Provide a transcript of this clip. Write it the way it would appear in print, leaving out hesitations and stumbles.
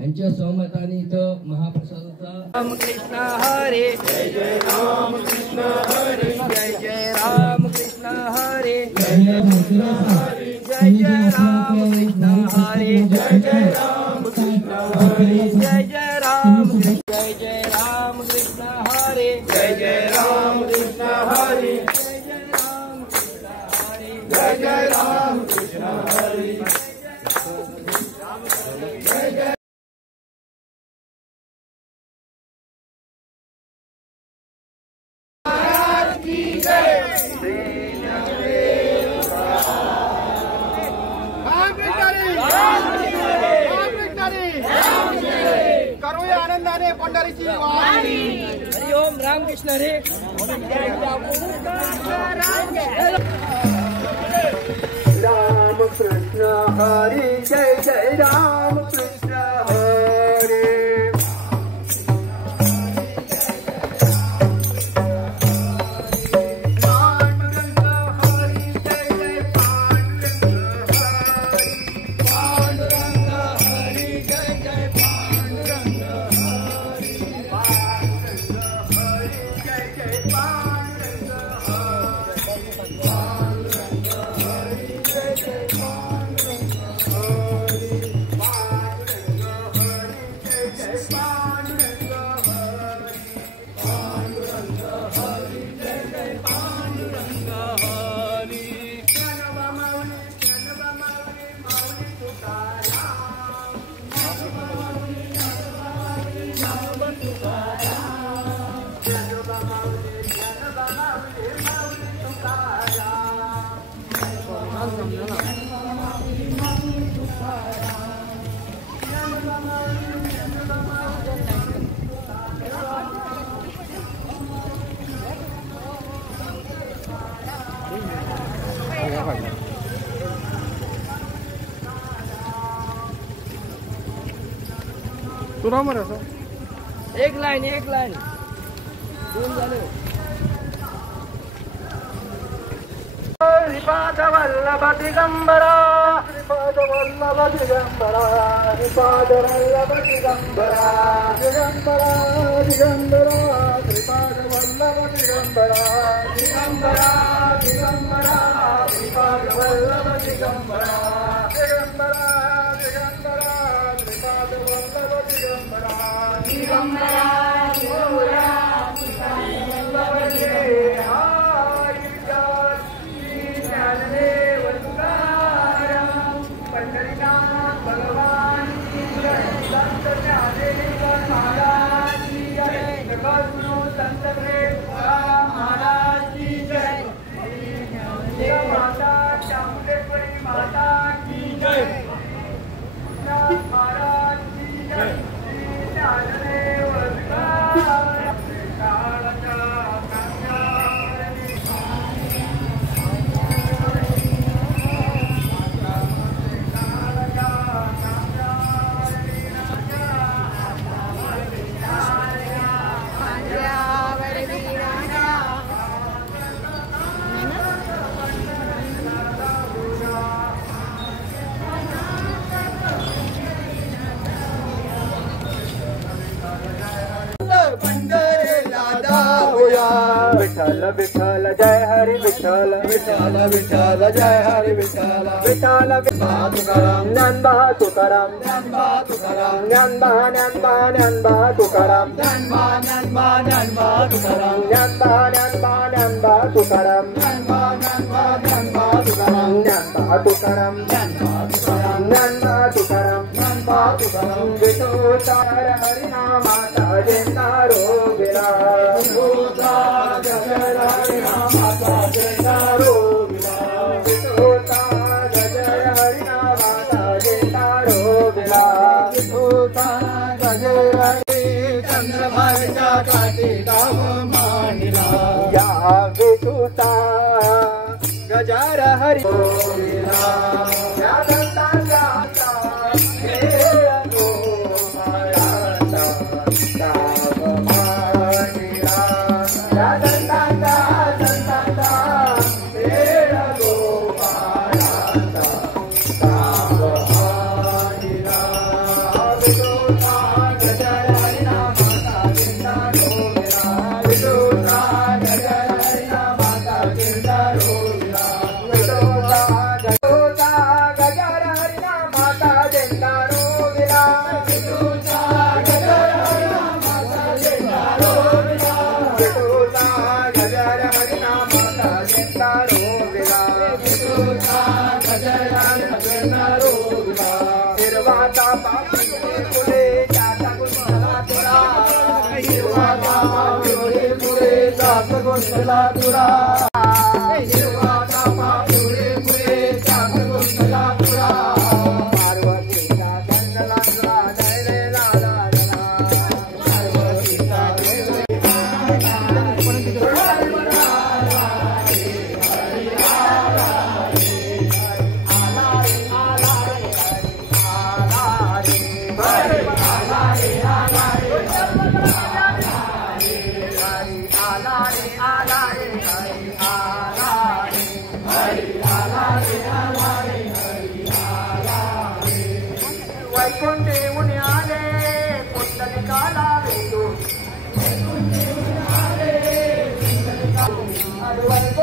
यांच्या सहमताने इथं महाप्रसादाचा रामकृष्ण हरे जय जय रामकृष्ण हरे जय जय रामकृष्ण हरे जय जय रामकृष्ण हरे जय जय रामकृष्ण हरे जय जय रामकृष्ण जय जय रामकृष्ण हरे जय जय रामकृष्ण हरे जय जय रामकृष्ण हरे करूया आनंदाने पंढरीची वारी. हरि ओम रामकृष्ण हरे. रामकृष्ण हरी जय जय रामकृष्ण हरे. तू राम रे. एक लाइन दोन झाले. श्रीपाद वल्लभ दिगंबरा श्रीपाद वल्लभ दिगंबरा श्रीपाद वल्लभ दिगंबरा दिगंबरा दिगंबरा श्रीपाद वल्लभ दिगंबरा दिगंबरा दिगंबरा श्रीपाद वल्लभ दिगंबरा दिगंबरा दिगंबरा श्रीपाद वल्लभ दिगंबरा दिगंबरा दिगंबरा विठ्ठल विठ्ठल जय हरी विठ्ठल विठ्ठल विठ्ठल जय हरी विठ्ठल विठ्ठल तुकाराम ज्ञानबा तुकाराम ज्ञानबा तुकाराम ज्ञानबा ज्ञानबा ज्ञानबा तुकाराम ज्ञानबा ज्ञानबा ज्ञानबा तुकाराम ज्ञानबा ज्ञानबा ज्ञानबा तुकाराम ज्ञानबा ज्ञानबा ज्ञानबा तुकाराम ज्ञानबा तुकाराम ज्ञानबा तुकाराम ज्ञानबा तुकाराम ज्ञानबा तुकाराम विठोबा हरिनामाचा जेंदा रोविला विठोबा हरिनामाचा जेंदा रोविला विठोबा गजर हरिनामाचा जेंदा रोविला विठोबा गजर चंद्रभागेच्या काठी गाव मांडला या विठूचा गजर हरी रोविला या दत्ताच्या चापा फुले जाता गुंतला तुरा हिरवा चापा फुले फुले जाता गुंतला तुरा हिरवा चापा फुले फुले जाता गुंतला तुरा पार्वतीचा गंधला तुरा नैने लाला पार्वतीचा वैकुंठे मुनि आले पुंडलिकाला वेदू वैकुंठे मुनि आले पुंडलिकाला